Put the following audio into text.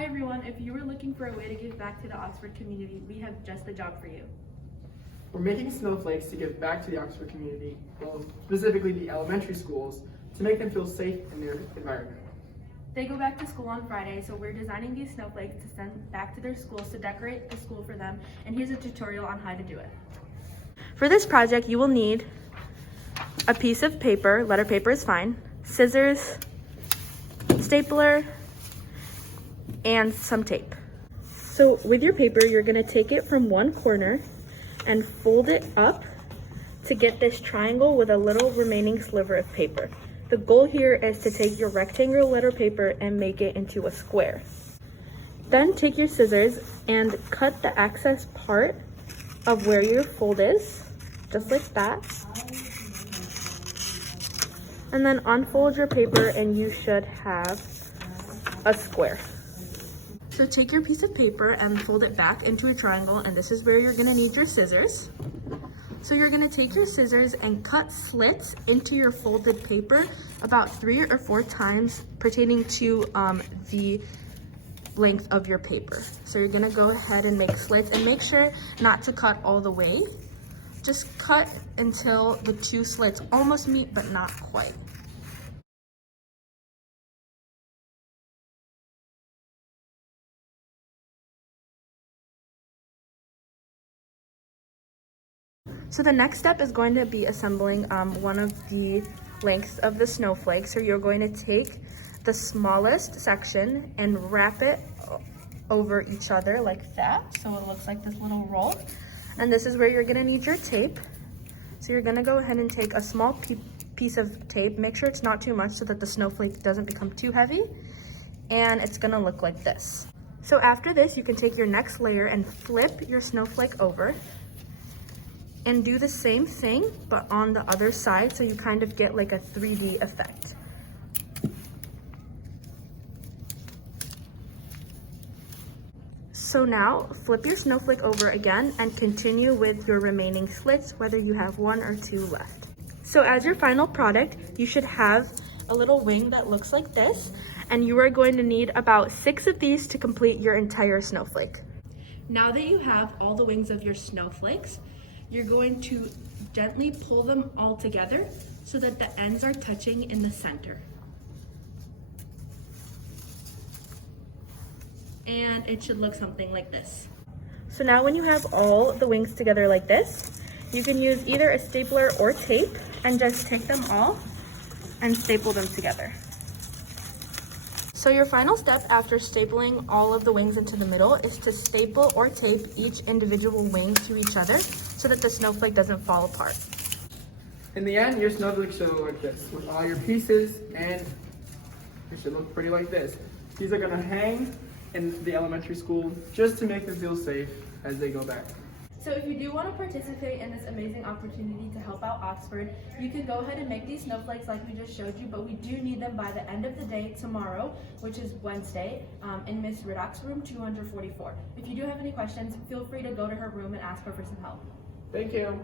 Hi everyone, if you were looking for a way to give back to the Oxford community, we have just the job for you. We're making snowflakes to give back to the Oxford community, well, specifically the elementary schools, to make them feel safe in their environment. They go back to school on Friday, so we're designing these snowflakes to send back to their schools to decorate the school for them, and here's a tutorial on how to do it. For this project, you will need a piece of paper, letter paper is fine, scissors, stapler, and some tape. So with your paper, you're gonna take it from one corner and fold it up to get this triangle with a little remaining sliver of paper. The goal here is to take your rectangular letter paper and make it into a square. Then take your scissors and cut the excess part of where your fold is, just like that. And then unfold your paper and you should have a square. So take your piece of paper and fold it back into a triangle, and this is where you're gonna need your scissors. So you're gonna take your scissors and cut slits into your folded paper about 3 or 4 times pertaining to the length of your paper. So you're gonna go ahead and make slits and make sure not to cut all the way. Just cut until the 2 slits almost meet, but not quite. So the next step is going to be assembling one of the lengths of the snowflake. So you're going to take the smallest section and wrap it over each other like that. So it looks like this little roll. And this is where you're gonna need your tape. So you're gonna go ahead and take a small piece of tape. Make sure it's not too much so that the snowflake doesn't become too heavy. And it's gonna look like this. So after this, you can take your next layer and flip your snowflake over and do the same thing, but on the other side, so you kind of get like a 3D effect. So now, flip your snowflake over again and continue with your remaining slits, whether you have 1 or 2 left. So as your final product, you should have a little wing that looks like this, and you are going to need about 6 of these to complete your entire snowflake. Now that you have all the wings of your snowflakes, you're going to gently pull them all together so that the ends are touching in the center. And it should look something like this. So now when you have all the wings together like this, you can use either a stapler or tape and just take them all and staple them together. So your final step after stapling all of the wings into the middle is to staple or tape each individual wing to each other so that the snowflake doesn't fall apart. In the end, your snowflake should look like this, with all your pieces, and it should look pretty like this. These are gonna hang in the elementary school just to make them feel safe as they go back. So if you do want to participate in this amazing opportunity to help out Oxford, you can go ahead and make these snowflakes like we just showed you, but we do need them by the end of the day tomorrow, which is Wednesday, in Miss Riddock's room 244. If you do have any questions, feel free to go to her room and ask her for some help. Thank you.